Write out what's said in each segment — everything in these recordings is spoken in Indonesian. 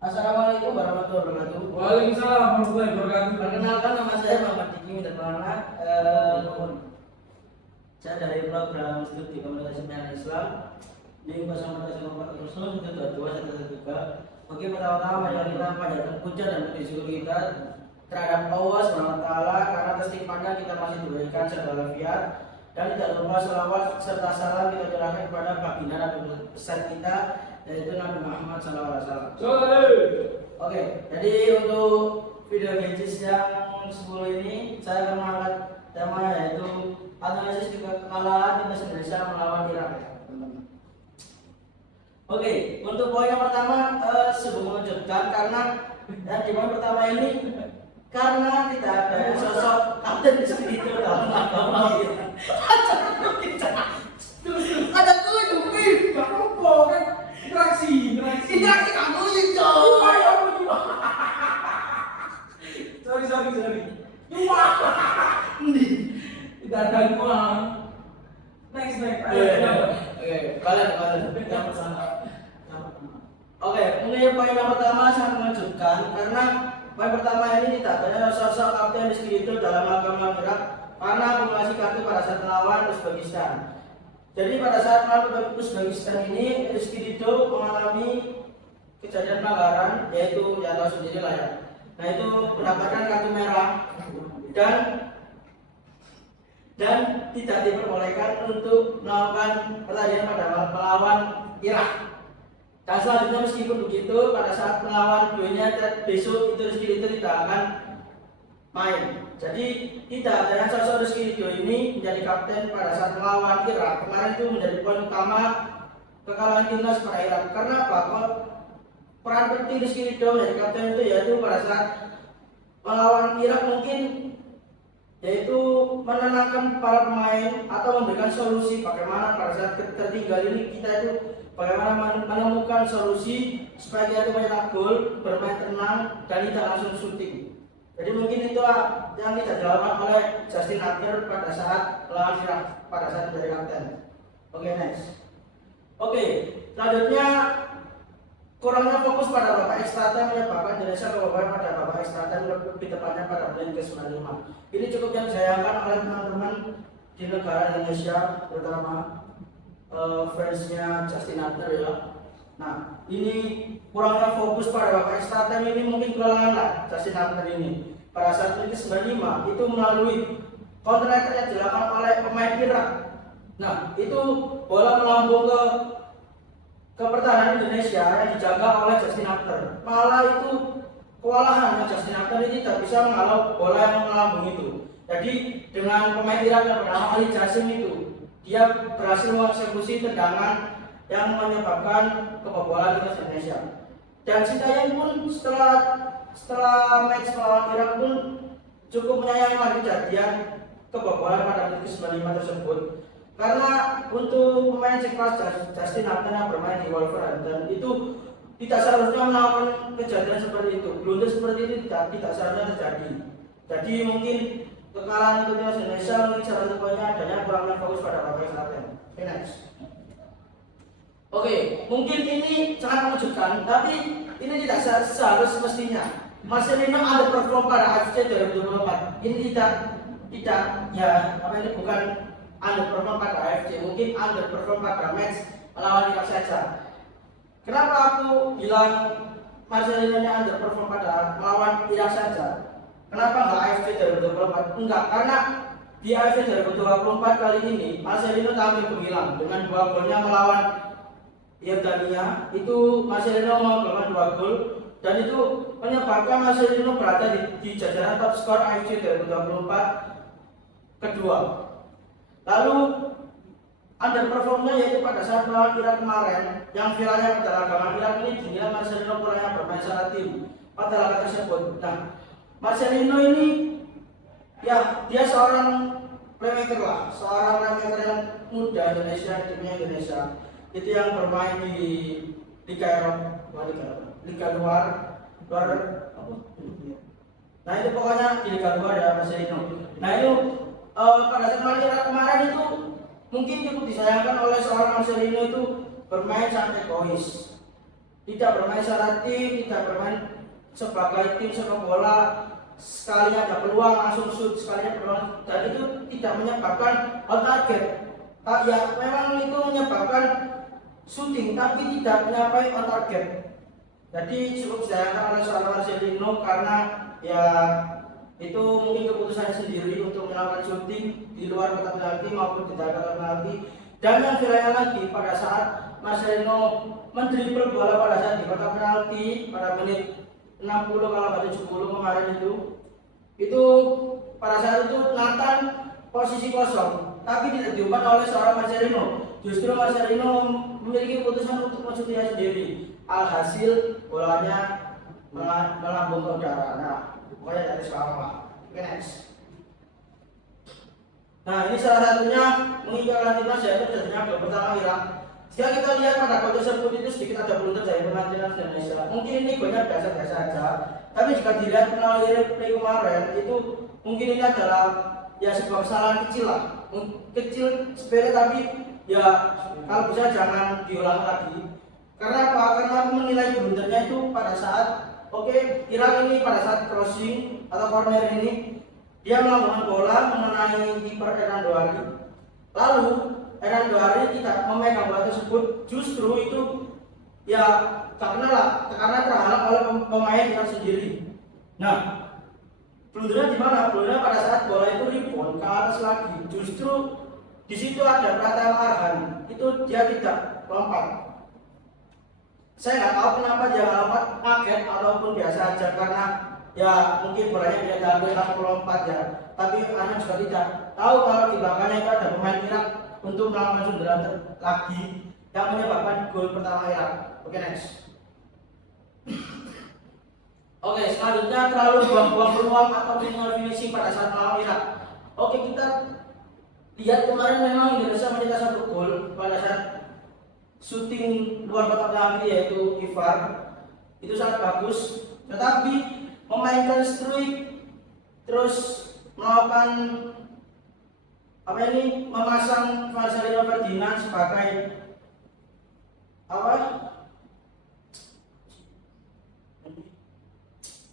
Assalamualaikum warahmatullahi wabarakatuh. Waalaikumsalam warahmatullahi wabarakatuh. Perkenalkan, nama saya Muhammad Diki Minta Pelana. Saya dari program studi komunikasi pendidikan Islam di Komunitas Kabupaten Kursus itu 2113. Oke, pertama-tama mari kita panjatkan puja dan puji syukur kita terhadap Allah SWT karena atas nikmatnya kita masih diberikan segala fiat, dan tidak lupa selawat serta salam kita curahkan kepada baginda Nabi besar kita, yaitu Nabi Muhammad SAW. Oke, jadi untuk video gadgets yang 10 ini saya akan mengangkat tema yaitu analisis kekalahan timnas Indonesia melawan Irak. Oke, untuk poin yang pertama sungguh mengejutkan karena di poin pertama ini karena tidak ada sosok kapten di sini itu dalam agama. Ada tujuh nih, Gak apa-apa kan interaksi kamu sih coy. sorry tidak ada uang. Next Oke, kalian yang bersama. Oke, ini poin yang pertama sangat mengejutkan karena poin pertama ini tidak ada sosok kapten Rizky Ridho dalam agama Irak karena akumulasi kartu pada saat melawan Uzbekistan. Jadi pada saat melawan Uzbekistan ini Rizky Ridho mengalami kejadian pelanggaran, yaitu ya tahu sendiri lah ya. Nah itu mendapatkan kartu merah dan tidak diperbolehkan untuk melakukan pertandingan pada melawan Irak. Dan selanjutnya meskipun begitu pada saat melawan dunia besok itu Rizky Ridho tidak akan main. Jadi tidak adanya sosok Rizky Ridho ini menjadi kapten pada saat melawan Irak kemarin itu menjadi poin utama kekalahan timnas pada Irak. Karena apa? Peran penting Rizky Ridho menjadi kapten itu yaitu pada saat melawan Irak mungkin yaitu menenangkan para pemain atau memberikan solusi bagaimana pada saat tertinggal ini kita itu bagaimana menemukan solusi supaya kita itu mencetak gol, bermain tenang dan tidak langsung syuting. Jadi mungkin itulah yang tidak dilakukan oleh Justin Atler pada saat melawan Irak pada saat menjadi kapten. Oke, next. Oke, selanjutnya kurangnya fokus pada babak ekstra time menyebabkan Indonesia kebobolan pada babak ekstra time, lebih tepatnya pada menit ke-95. Ini cukup yang disayangkan oleh teman-teman di negara Indonesia, terutama fansnya Justin Atler ya. Nah, ini kurangnya fokus pada babak ekstra time ini mungkin kelelahan lah Justin Atler ini. Pada saat menit ke-95 itu melalui counter attack yang dilakukan oleh pemain Irak. Nah, itu bola melambung ke pertahanan Indonesia yang dijaga oleh Justin Atler. Malah itu kewalahan Justin Atler ini tidak bisa menghalau bola yang melambung itu. Jadi dengan pemain Irak yang bernama Ali Jasim itu, dia berhasil mengeksekusi tendangan yang menyebabkan kebobolan timnas Indonesia. Dan Sintayong pun setelah match melawan Irak pun cukup menyayangkan kejadian kebobolan pada menit ke-95 tersebut. Karena untuk pemain sekelas Justin Atler yang bermain di Wolverhampton itu tidak seharusnya melakukan kejadian seperti itu. Blunder seperti itu tidak seharusnya terjadi. Jadi mungkin kekalahan untuk timnas Indonesia mungkin salah satu poinnya adanya kurangnya fokus pada babak ekstra time. Next. Oke, mungkin ini sangat mengejutkan, tapi ini tidak seharusnya mestinya. Marcelino underperform pada AFC 2024. Ini tidak ya apa ini bukan underperform pada AFC, mungkin underperform pada match melawan Irak saja. Kenapa aku bilang Marcelino nya underperform pada melawan Irak saja? Kenapa nggak AFC 2024? Enggak, karena di AFC 2024 kali ini Marcelino tampil gemilang dengan 2 golnya melawan Yordania. Itu Marcelino menggolkan 2 gol dan itu menyebabkan Marcelino berada di jajaran top skor AFC 2024 kedua. Lalu underperformnya yaitu pada saat melawan Irak kemarin, yang viralnya pada laga Irak ini dinilai Marcelino kurangnya bermain secara tim pada laga tersebut. Nah, Marcelino ini ya dia seorang playmaker lah, seorang playmaker yang muda Indonesia, timnya Indonesia itu yang bermain di Liga Eropa, Liga luar apa? Nah itu pokoknya di Liga luar ya Marcelino. Nah itu pada saat kemarin itu mungkin cukup disayangkan oleh seorang Marcelino itu bermain sangat egois. tidak bermain secara tim, tidak bermain sebagai tim sepak bola, sekali ada peluang langsung shoot, sekalinya peluang, dan itu tidak menyebabkan on target. Ya memang itu menyebabkan shooting tapi tidak mencapai on target. Jadi cukup disayangkan oleh seorang Marcelino karena ya itu mungkin keputusannya sendiri untuk melakukan shooting di luar kotak penalti maupun di dalam kotak penalti. Dan yang viralnya lagi pada saat Marcelino mendribble bola pada saat di kotak penalti pada menit 60 kalau nggak 70 kemarin itu pada saat itu Nathan posisi kosong tapi tidak diumpan oleh seorang Marcelino. Justru Marcelino memiliki keputusan untuk menshootingnya sendiri. Alhasil bolanya melambung ke udara. Nah, pokoknya dari seorang Pak. Oke, next. Nah, ini salah satunya mengingatkan timnas yaitu terjadinya gol pertama Irak. Jika kita lihat pada gol tersebut itu sedikit ada blunder dari pemain timnas Indonesia. Mungkin ini golnya biasa-biasa saja, tapi jika dilihat melalui replay kemarin itu mungkin ini adalah ya sebuah kesalahan kecil lah, kecil sepele tapi ya kalau bisa jangan diulang lagi. Karena apa? Karena aku menilai blundernya itu pada saat Irak ini pada saat crossing atau corner ini dia melambungkan bola mengenai kiper Ernan Dohari. Lalu Ernan Dohari tidak memegang bola tersebut, justru itu ya karena terhalang oleh pemain Irak sendiri. Nah, blundernya di mana? Blundernya pada saat bola itu rebound ke atas lagi. Justru di situ ada Pratama Arhan, itu dia tidak lompat. Saya nggak tahu kenapa dia nggak lompat, kaget ataupun biasa aja karena ya mungkin bolanya dia ambil langsung lompat ya. Tapi Arhan juga tidak tahu kalau di belakangnya itu ada pemain Irak untuk melakukan sundulan lagi yang menyebabkan gol pertama Irak. Oke, next. Oke, selanjutnya terlalu buang-buang peluang atau minimal finishing pada saat melawan Irak. Oke, kita lihat kemarin memang Indonesia mencetak 1 gol pada saat shooting luar kotak penalti yaitu Ivar. Itu sangat bagus. Tetapi memainkan streak terus melakukan memasang Marcelino Ferdinand sebagai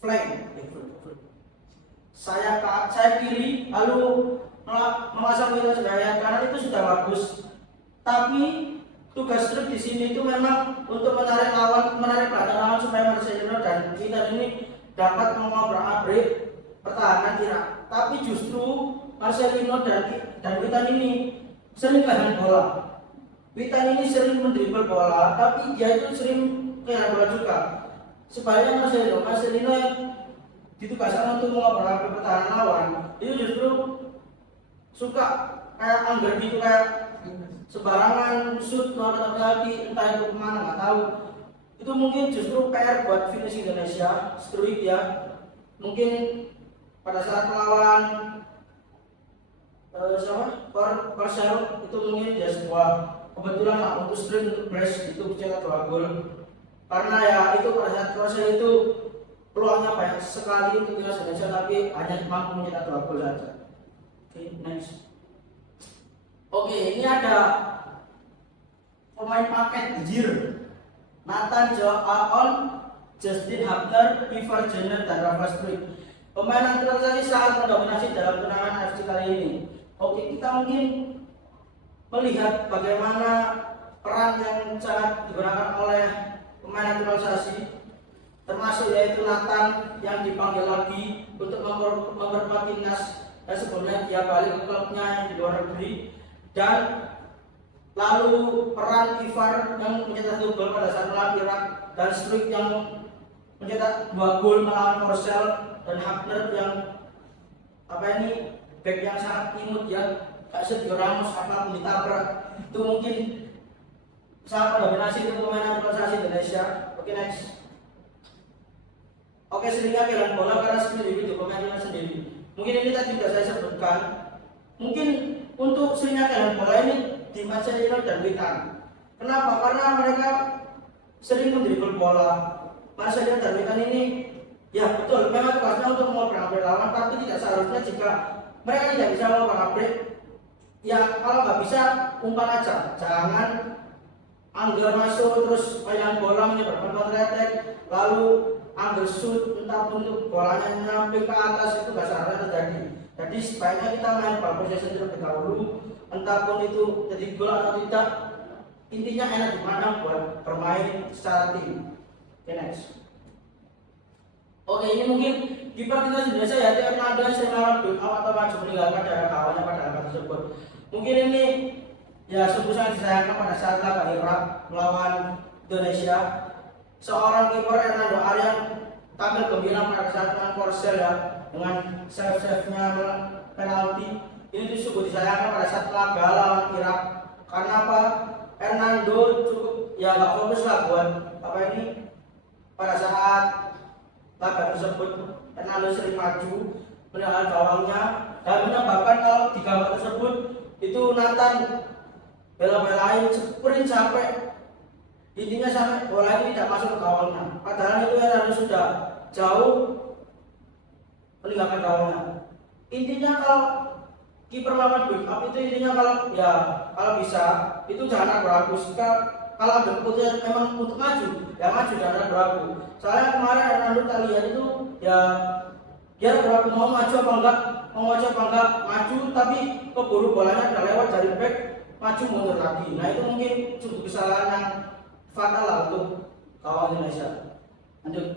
flank saya kiri lalu memasang itu sebagai kanan itu sudah bagus. Tapi tugas trik di sini itu memang untuk menarik perhatian lawan supaya Marcelino dan kita ini dapat mengobrak-abrik pertahanan Irak. Tapi justru Marcelino dan Witan ini sering kehilangan bola. Witan ini sering mendribble bola, tapi dia itu sering kehilangan bola juga. Sebaliknya Marcelino yang ditugaskan untuk mengobrak-abrik pertahanan lawan itu justru suka kayak anggar gitu, kayak sembarangan shoot luar kotak penalti entah itu kemana nggak tahu. Itu mungkin justru PR buat finishing Indonesia, streak ya. Mungkin pada saat melawan Korsel itu mungkin ya sebuah kebetulan lah untuk streak untuk Brest itu mencetak 2 gol. Karena ya itu pada saat Korsel itu peluangnya banyak sekali untuk timnas Indonesia tapi hanya mampu mencetak 2 gol saja. Oke, next. Oke, ini ada pemain paket year. Nathan Joaon, Justin Hubner, Ivar Jenner, dan Rafa Struik. Pemain naturalisasi sangat mendominasi dalam turnamen AFC kali ini. Oke, kita mungkin melihat bagaimana peran yang sangat digunakan oleh pemain naturalisasi, termasuk yaitu Nathan yang dipanggil lagi untuk memperkuat timnas dan sebelumnya dia balik ke klubnya yang di luar negeri. Dan lalu peran Ivar yang mencetak 1 gol pada saat melawan Irak dan Struik yang mencetak 2 gol melawan Korsel dan Hubner yang back yang sangat imut ya, kayak Sergio Ramos apapun ditabrak. Itu mungkin sangat mendominasi untuk pemain naturalisasi Indonesia. Oke, next. Oke, seringnya kehilangan bola karena sendiri itu pemainnya sendiri. Mungkin ini tadi sudah saya sebutkan. Mungkin untuk seringnya kehilangan bola ini di Marcelino dan Witan. Kenapa? Karena mereka sering mendribble bola. Marcelino dan Witan ini ya betul, memang tugasnya untuk mengobrak-abrik lawan, tapi tidak seharusnya jika mereka tidak bisa mengobrak-abrik. Ya kalau nggak bisa umpan aja, jangan anggar masuk terus main bola menyebabkan counter attack, lalu anggar shoot entah untuk bolanya nyampe ke atas, itu gak seharusnya terjadi. Jadi sebaiknya kita main ball possession terlebih dahulu, entah pun itu jadi gol atau tidak, intinya enak dimana buat bermain secara tim. Oke, next. Oke, ini mungkin kiper kita biasa ya, Hernando yang sering melawan build up atau maju meninggalkan daerah kawannya pada laga tersebut. Mungkin ini ya sungguh sangat disayangkan pada saat laga Irak melawan Indonesia. Seorang kiper Hernando Arian tampil gembira pada saat melawan Korsel ya, dengan save-nya penalti. Ini tuh sungguh disayangkan pada saat laga lawan Irak. Karena apa? Hernando cukup ya gak fokus lah buat apa ini pada saat laga tersebut. Hernando sering maju meninggalkan gawangnya dan menyebabkan kalau di gawang tersebut itu Nathan bela-belain sprint sampai intinya sampai bola ini tidak masuk ke gawangnya. Padahal itu Hernando sudah jauh meninggalkan gawangnya. Intinya kalau kiper lawan build up itu intinya kalau bisa itu jangan ragu. Kalau ada keputusan memang untuk maju, ya maju jangan ragu. Soalnya kemarin Hernando kita lihat itu ya dia ragu mau maju apa enggak, maju tapi keburu bolanya udah lewat dari back, maju mundur lagi. Nah itu mungkin cukup kesalahan yang fatal lah untuk kawan Indonesia. Lanjut.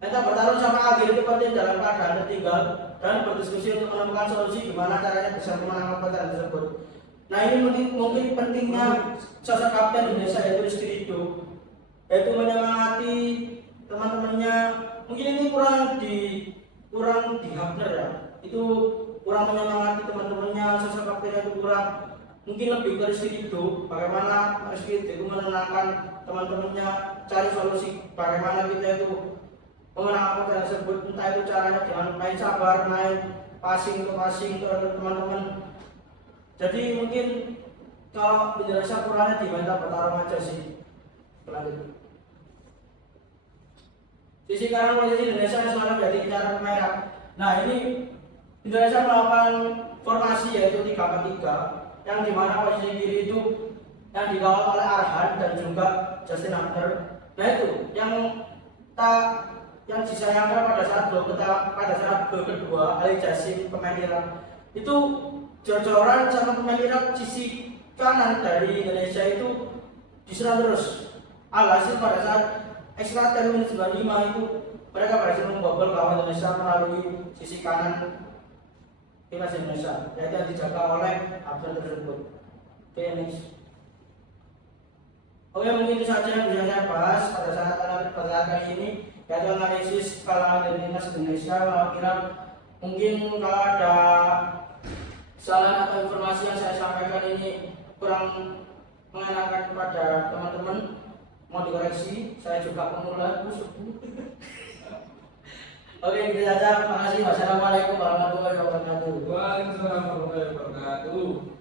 Kita bertarung sampai akhir itu penting dalam keadaan tertinggal dan berdiskusi untuk menemukan solusi gimana caranya bisa memenangkan pertandingan tersebut. Nah ini mungkin pentingnya sosok kapten Indonesia yaitu Rizky Ridho, yaitu menyemangati teman-temannya. Mungkin ini kurang di Hafner ya, itu kurang menyemangati teman-temannya, sosok kaptennya itu kurang. Mungkin lebih ke Rizky Ridho, bagaimana Rizky Ridho itu menenangkan teman-temannya, cari solusi bagaimana kita itu memenangkan pertandingan tersebut, entah itu caranya dengan main sabar, main passing ke teman-teman. Jadi mungkin kalau Indonesia kurangnya di mental bertarung aja sih. Lanjut. Sisi kanan posisi Indonesia selalu menjadi incaran merah. Nah ini Indonesia melakukan formasi yaitu 3-4-3 yang dimana posisi kiri itu yang dikawal oleh Arhan dan juga Justin Hubner. Nah itu yang disayangkan pada saat gol kedua Ali Jasim pemain Irak itu jor-joran sama pemain Irak sisi kanan dari Indonesia itu diserang terus. Alhasil pada saat extra time menit 95 itu mereka berhasil membobol gawang Indonesia melalui sisi kanan timnas Indonesia, yaitu yang dijaga oleh Abdul tersebut. Oke, next. Oke, mungkin itu saja yang bisa saya bahas pada saat kali ini, yaitu analisis kalangan dari timnas Indonesia melawan Irak. Mungkin kalau ada kesalahan atau informasi yang saya sampaikan ini kurang mengenakan kepada teman-teman, mau dikoreksi. Saya juga pemula busuk. Oke, gitu saja. Terima kasih. Wassalamualaikum warahmatullahi wabarakatuh. Waalaikumsalam warahmatullahi wabarakatuh.